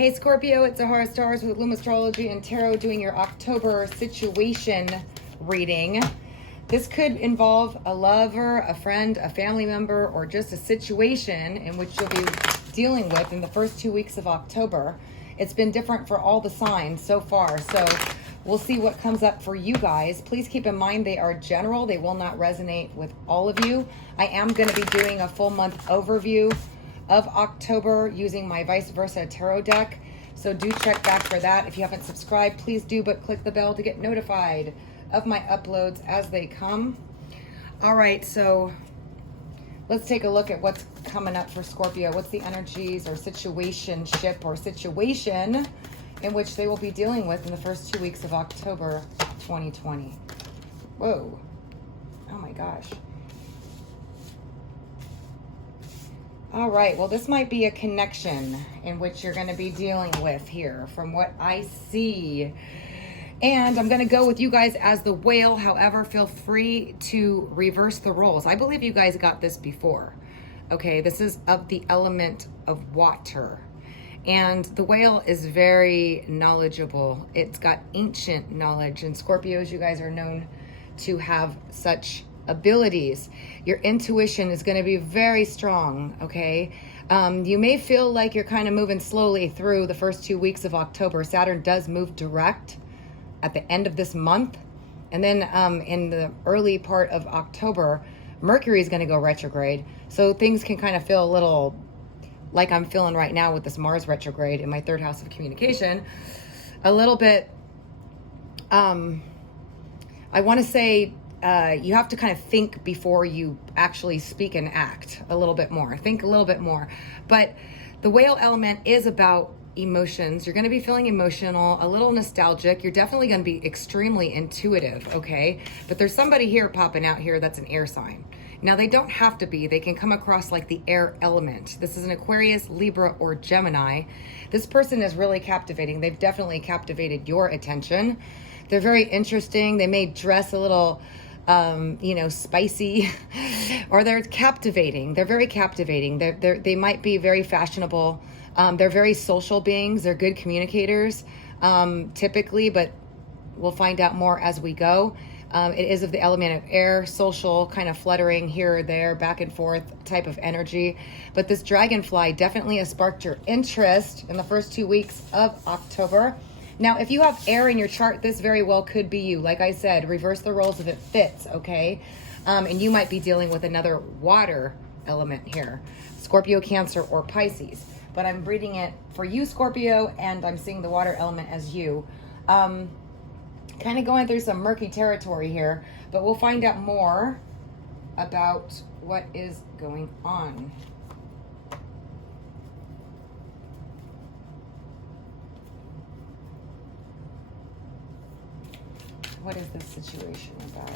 Hey Scorpio, it's Zahara Stars with Loom Astrology and Tarot doing your October situation reading. This could involve a lover, a friend, a family member, or just a situation in which you'll be dealing with in the first 2 weeks of October. It's been different for all the signs so far, so we'll see what comes up for you guys. Please keep in mind they are general. They will not resonate with all of you. I am going to be doing a full month overview of October using my vice versa tarot deck. So do check back for that. If you haven't subscribed, please do, but click the bell to get notified of my uploads as they come. All right, so let's take a look at what's coming up for Scorpio. What's the energies or situationship or situation in which they will be dealing with in the first 2 weeks of October 2020. Whoa. Oh my gosh. All right, well, this might be a connection in which you're going to be dealing with here from what I see. And I'm going to go with you guys as the whale. However, feel free to reverse the roles. I believe you guys got this before. Okay, this is of the element of water. And the whale is very knowledgeable. It's got ancient knowledge. And Scorpios, you guys are known to have such abilities. Your intuition is going to be very strong, okay? You may feel like you're kind of moving slowly through the first 2 weeks of October. Saturn does move direct at the end of this month. And then in the early part of October, Mercury is going to go retrograde. So things can kind of feel a little like I'm feeling right now with this Mars retrograde in my third house of communication. A little bit, I want to say, you have to kind of think before you actually speak and act a little bit more. Think a little bit more. But the whale element is about emotions. You're going to be feeling emotional, a little nostalgic. You're definitely going to be extremely intuitive, okay? But there's somebody here popping out here that's an air sign. Now, they don't have to be. They can come across like the air element. This is an Aquarius, Libra, or Gemini. This person is really captivating. They've definitely captivated your attention. They're very interesting. They may dress a little spicy, or they're captivating. They're very captivating. They might be very fashionable. They're very social beings. They're good communicators, typically, but we'll find out more as we go. It is of the element of air, social, kind of fluttering here or there, back and forth type of energy. But this dragonfly definitely has sparked your interest in the first 2 weeks of October. Now, if you have air in your chart, this very well could be you. Like I said, reverse the roles if it fits, okay? And you might be dealing with another water element here, Scorpio, Cancer, or Pisces. But I'm reading it for you, Scorpio, and I'm seeing the water element as you. Kind of going through some murky territory here, but we'll find out more about what is going on. What is this situation about?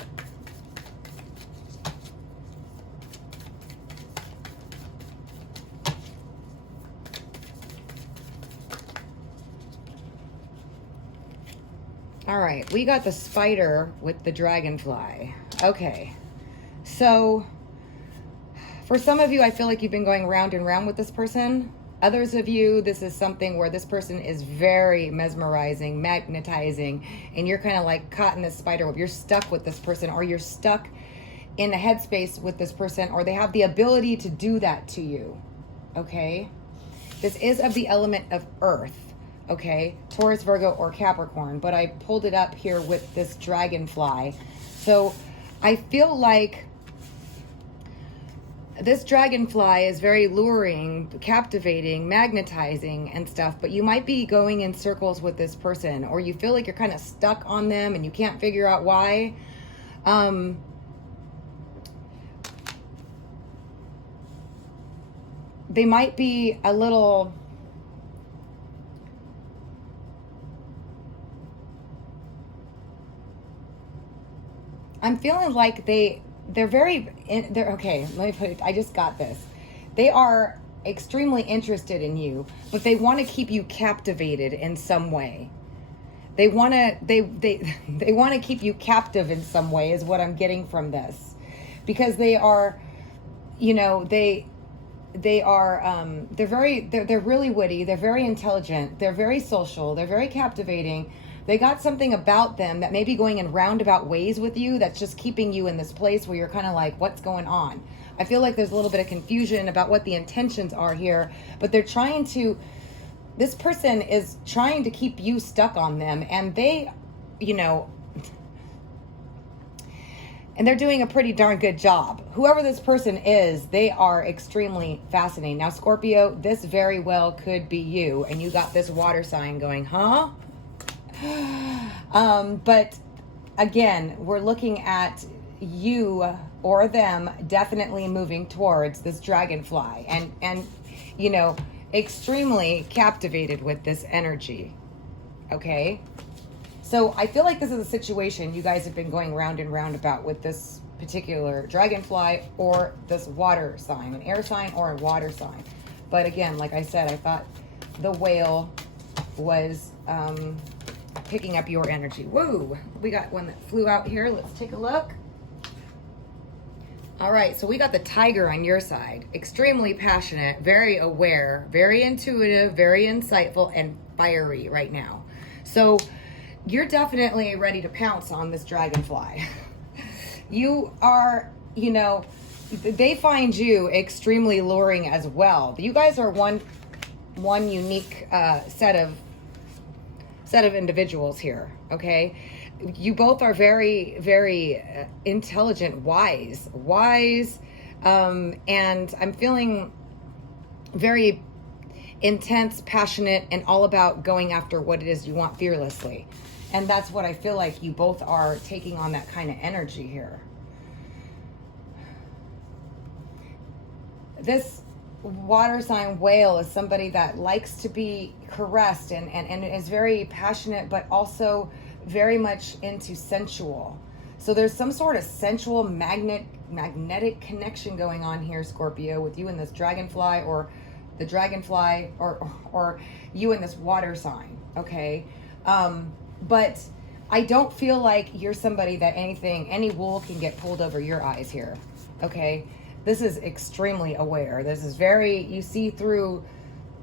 All right, we got the spider with the dragonfly. Okay, so for some of you, I feel like you've been going round and round with this person. Others of you, this is something where this person is very mesmerizing, magnetizing, and you're kind of like caught in this spider web. You're stuck with this person, or you're stuck in a headspace with this person, or they have the ability to do that to you, okay? This is of the element of earth, okay? Taurus, Virgo, or Capricorn, but I pulled it up here with this dragonfly. So I feel like this dragonfly is very luring, captivating, magnetizing and stuff, but you might be going in circles with this person, or you feel like you're kind of stuck on them and you can't figure out why. They might be a little... I'm feeling like they're okay, let me put it, I just got this. They are extremely interested in you, but they want to keep you captivated in some way. They want to keep you captive in some way is what I'm getting from this. Because they are, they are they're really witty, they're very intelligent, they're very social, they're very captivating. They got something about them that may be going in roundabout ways with you that's just keeping you in this place where you're kind of like, what's going on? I feel like there's a little bit of confusion about what the intentions are here, but this person is trying to keep you stuck on them, and they, and they're doing a pretty darn good job. Whoever this person is, they are extremely fascinating. Now, Scorpio, this very well could be you, and you got this water sign going, huh? But again, we're looking at you or them definitely moving towards this dragonfly, and extremely captivated with this energy. Okay? So I feel like this is a situation you guys have been going round and round about with this particular dragonfly or this water sign, an air sign or a water sign. But again, like I said, I thought the whale was picking up your energy. Woo! We got one that flew out here. Let's take a look. All right, so we got the tiger on your side. Extremely passionate, very aware, very intuitive, very insightful, and fiery right now. So you're definitely ready to pounce on this dragonfly. You are, they find you extremely luring as well. You guys are one unique set of individuals here, okay? You both are very, very intelligent, wise, and I'm feeling very intense, passionate, and all about going after what it is you want fearlessly. And that's what I feel like you both are taking on, that kind of energy here. This water sign whale is somebody that likes to be caressed and is very passionate, but also very much into sensual. So there's some sort of sensual magnetic connection going on here, Scorpio, with you and this dragonfly, or the dragonfly, or you and this water sign, okay? But I don't feel like you're somebody that any wool can get pulled over your eyes here, okay? This is extremely aware. This is you see through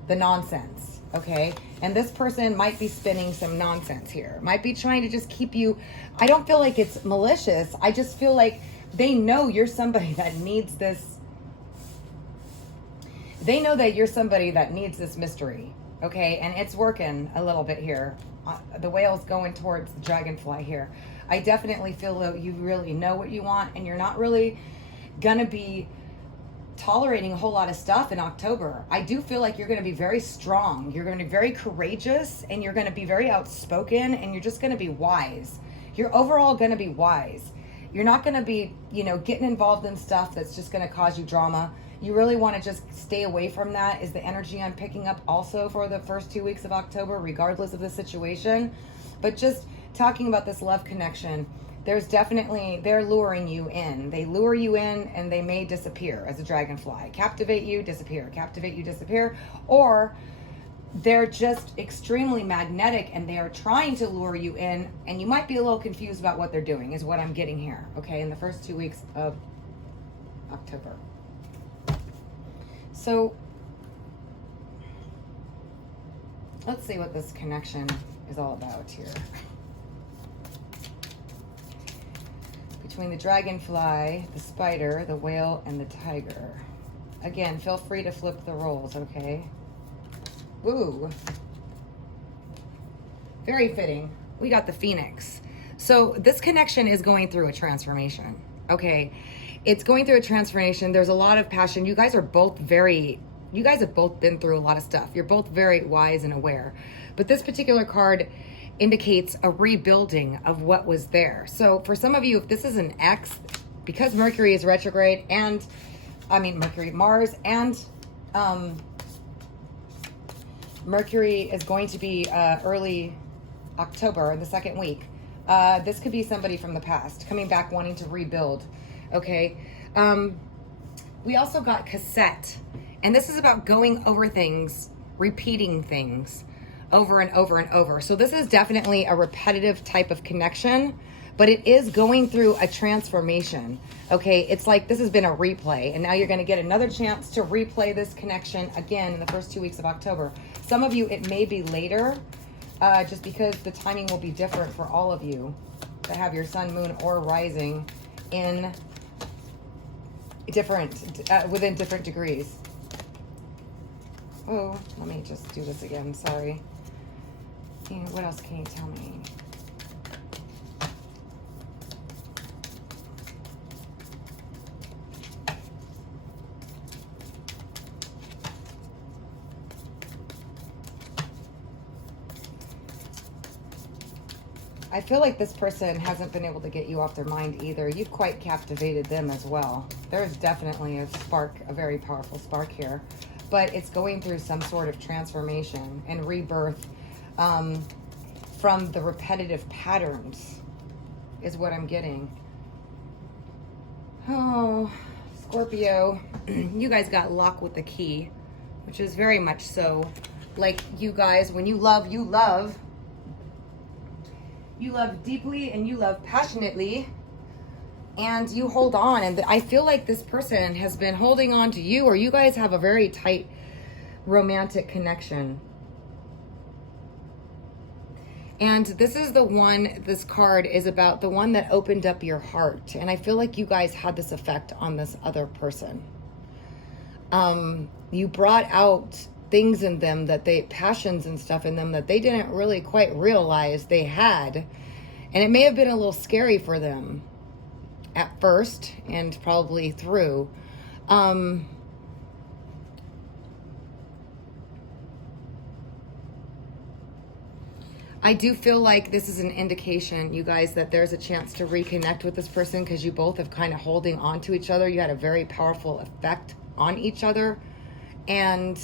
the nonsense, okay? And this person might be spinning some nonsense here. Might be trying to just keep you, I don't feel like it's malicious. I just feel like they know you're somebody that needs this. They know that you're somebody that needs this mystery, okay? And it's working a little bit here. The whale's going towards the dragonfly here. I definitely feel that you really know what you want, and you're not really gonna be tolerating a whole lot of stuff in October. I do feel like you're going to be very strong. You're going to be very courageous, and you're going to be very outspoken, and you're just going to be wise. You're overall going to be wise. You're not going to be, getting involved in stuff that's just going to cause you drama. You really want to just stay away from that, is the energy I'm picking up also for the first 2 weeks of October, regardless of the situation. But just talking about this love connection, they're luring you in. They lure you in, and they may disappear as a dragonfly. Captivate you, disappear. Or they're just extremely magnetic, and they are trying to lure you in, and you might be a little confused about what they're doing, is what I'm getting here, okay, in the first 2 weeks of October. So let's see what this connection is all about here. Between the dragonfly, the spider, the whale, and the tiger. Again, feel free to flip the roles, okay? Woo. Very fitting. We got the phoenix. So this connection is going through a transformation, okay? It's going through a transformation. There's a lot of passion. You guys have both been through a lot of stuff. You're both very wise and aware. But this particular card indicates a rebuilding of what was there. So for some of you, if this is an ex, because Mercury is retrograde, Mars and Mercury is going to be early October, in the second week. This could be somebody from the past coming back wanting to rebuild, okay? We also got cassette, and this is about going over things, repeating things over and over and over. So this is definitely a repetitive type of connection, but it is going through a transformation. Okay, it's like this has been a replay, and now you're going to get another chance to replay this connection again in the first 2 weeks of October. Some of you, it may be later, just because the timing will be different for all of you that have your sun, moon, or rising in different, within different degrees. Oh, let me just do this again. Sorry. What else can you tell me? I feel like this person hasn't been able to get you off their mind either. You've quite captivated them as well. There's definitely a spark, a very powerful spark here. But it's going through some sort of transformation and rebirth from the repetitive patterns is what I'm getting. Oh, Scorpio, you guys got locked with the key, which is very much so. Like you guys, when you love, you love. You love deeply and you love passionately, and you hold on. And I feel like this person has been holding on to you, or you guys have a very tight romantic connection. And this is the one, this card is about the one that opened up your heart. And I feel like you guys had this effect on this other person. You brought out things in them that passions and stuff in them that they didn't really quite realize they had. And it may have been a little scary for them at first and probably through. I do feel like this is an indication, you guys, that there's a chance to reconnect with this person because you both have kind of holding on to each other. You had a very powerful effect on each other. And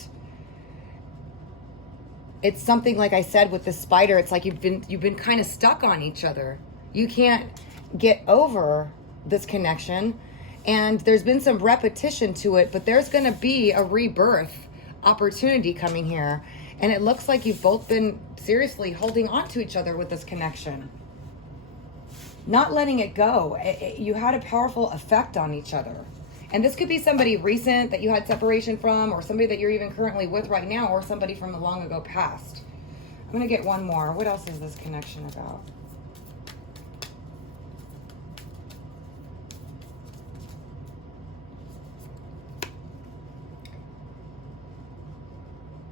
it's something, like I said, with the spider, it's like you've been kind of stuck on each other. You can't get over this connection, and there's been some repetition to it, but there's going to be a rebirth opportunity coming here. And it looks like you've both been seriously holding on to each other with this connection. Not letting it go. You had a powerful effect on each other. And this could be somebody recent that you had separation from, or somebody that you're even currently with right now, or somebody from a long ago past. I'm going to get one more. What else is this connection about?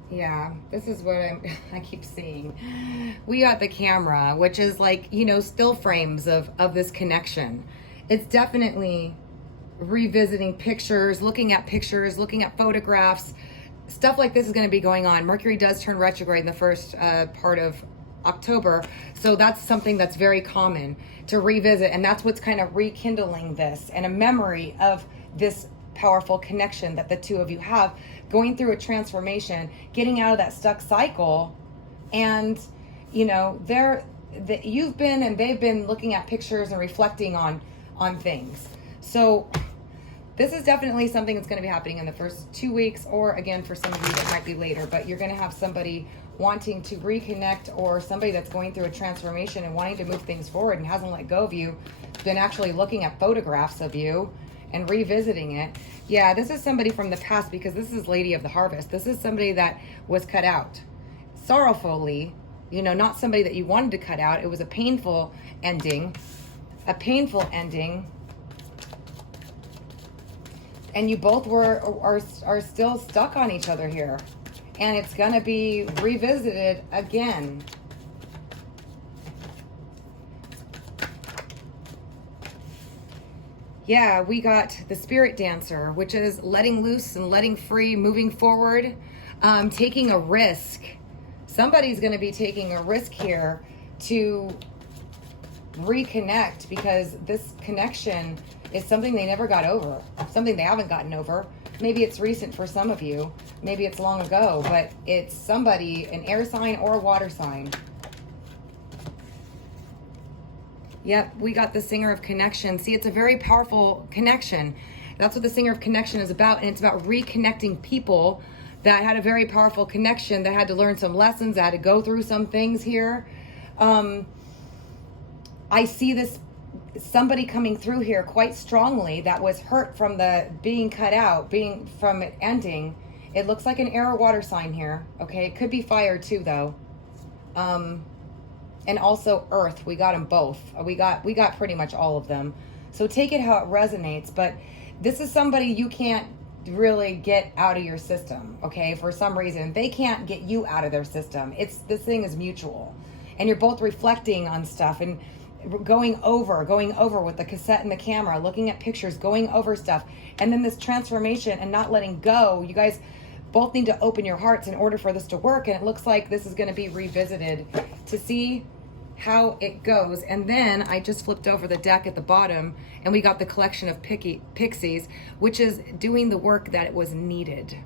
Yeah, this is what I keep seeing. We got the camera, which is like, still frames of this connection. It's definitely revisiting pictures, looking at photographs. Stuff like this is going to be going on. Mercury does turn retrograde in the first part of October. So that's something that's very common to revisit. And that's what's kind of rekindling this, and a memory of this powerful connection that the two of you have, going through a transformation, getting out of that stuck cycle. And, you've been and they've been looking at pictures and reflecting on things. So this is definitely something that's going to be happening in the first 2 weeks, or again, for some of you, that might be later, but you're going to have somebody wanting to reconnect, or somebody that's going through a transformation and wanting to move things forward and hasn't let go of you, been actually looking at photographs of you and revisiting it. Yeah, this is somebody from the past, because this is Lady of the Harvest. This is somebody that was cut out sorrowfully, not somebody that you wanted to cut out. It was a painful ending, and you both are still stuck on each other here, and it's gonna be revisited again. Yeah, we got the Spirit Dancer, which is letting loose and letting free, moving forward, taking a risk. Somebody's going to be taking a risk here to reconnect, because this connection is something they never got over, something they haven't gotten over. Maybe it's recent for some of you, maybe it's long ago, but it's somebody, an air sign or a water sign. Yep, we got the Singer of Connection. See, it's a very powerful connection. That's what the Singer of Connection is about, and it's about reconnecting people that had a very powerful connection, that had to learn some lessons, that had to go through some things here. I see this somebody coming through here quite strongly that was hurt from the being cut out, from it ending. It looks like an air or water sign here. Okay, it could be fire too though. And also earth. We got them both. We got pretty much all of them. So take it how it resonates. But this is somebody you can't really get out of your system. Okay, for some reason they can't get you out of their system. This thing is mutual, and you're both reflecting on stuff and going over with the cassette and the camera, looking at pictures, going over stuff, and then this transformation and not letting go. You guys both need to open your hearts in order for this to work, and it looks like this is going to be revisited to see how it goes. And then I just flipped over the deck at the bottom, and we got the collection of pixies, which is doing the work that it was needed.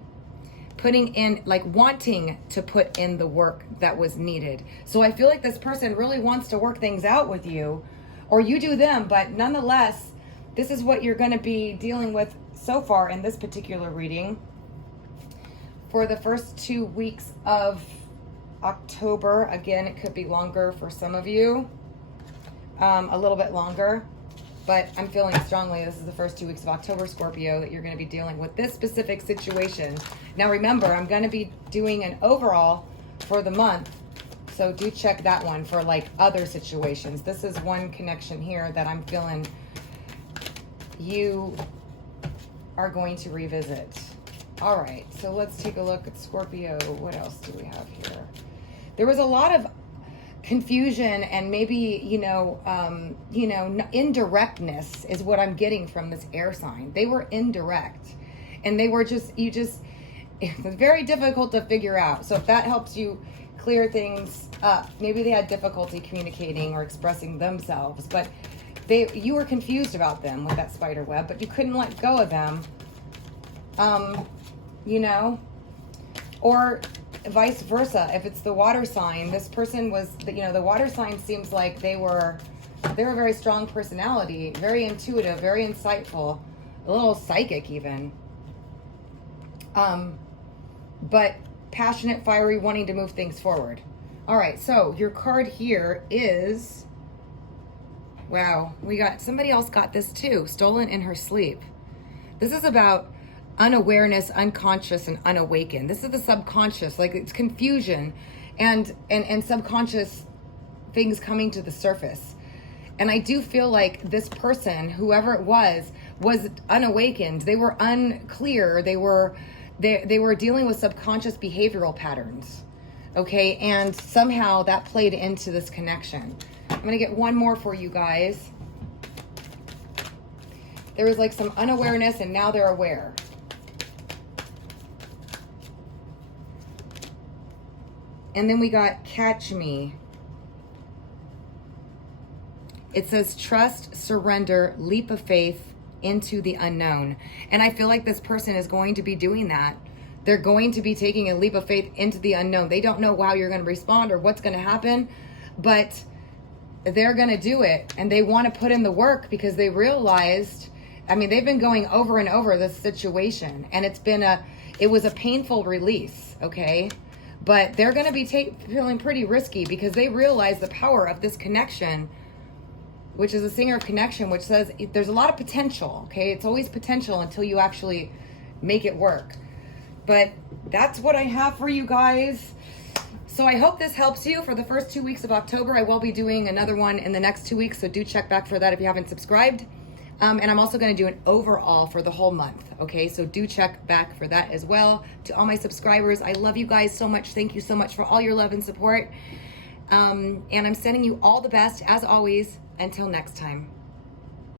Putting in, like wanting to put in the work that was needed. So I feel like this person really wants to work things out with you, or you do them, but nonetheless, this is what you're going to be dealing with so far in this particular reading for the first 2 weeks of October. Again, it could be longer for some of you, a little bit longer, but I'm feeling strongly this is the first 2 weeks of October, Scorpio, that you're going to be dealing with this specific situation. Now remember, I'm going to be doing an overall for the month, so do check that one for like other situations. This is one connection here that I'm feeling you are going to revisit. All right, so let's take a look at Scorpio. What else do we have here? There was a lot of confusion and maybe, indirectness is what I'm getting from this air sign. They were indirect, and they were it was very difficult to figure out. So if that helps you clear things up, maybe they had difficulty communicating or expressing themselves, but you were confused about them with that spider web, but you couldn't let go of them. Or vice versa. If it's the water sign, this person was, the water sign seems like they were a very strong personality, very intuitive, very insightful, a little psychic even. But passionate, fiery, wanting to move things forward. All right, so your card here is, wow, somebody else got this too, stolen in her sleep. This is about unawareness, unconscious, and unawakened. This is the subconscious, like it's confusion and subconscious things coming to the surface. And I do feel like this person, whoever it was unawakened. They were unclear. They were dealing with subconscious behavioral patterns. Okay, and somehow that played into this connection. I'm gonna get one more for you guys. There was like some unawareness, and now they're aware. And then we got catch me. It says trust, surrender, leap of faith into the unknown. And I feel like this person is going to be doing that. They're going to be taking a leap of faith into the unknown. They don't know how you're going to respond or what's going to happen, but they're going to do it. And they want to put in the work because they realized, they've been going over and over this situation, and it was a painful release. Okay. But they're going to be feeling pretty risky because they realize the power of this connection, which is a singer of connection, which says there's a lot of potential. Okay, it's always potential until you actually make it work. But that's what I have for you guys. So I hope this helps you for the first 2 weeks of October. I will be doing another one in the next 2 weeks, so do check back for that if you haven't subscribed. And I'm also going to do an overall for the whole month. Okay, so do check back for that as well. To all my subscribers, I love you guys so much. Thank you so much for all your love and support. And I'm sending you all the best, as always. Until next time.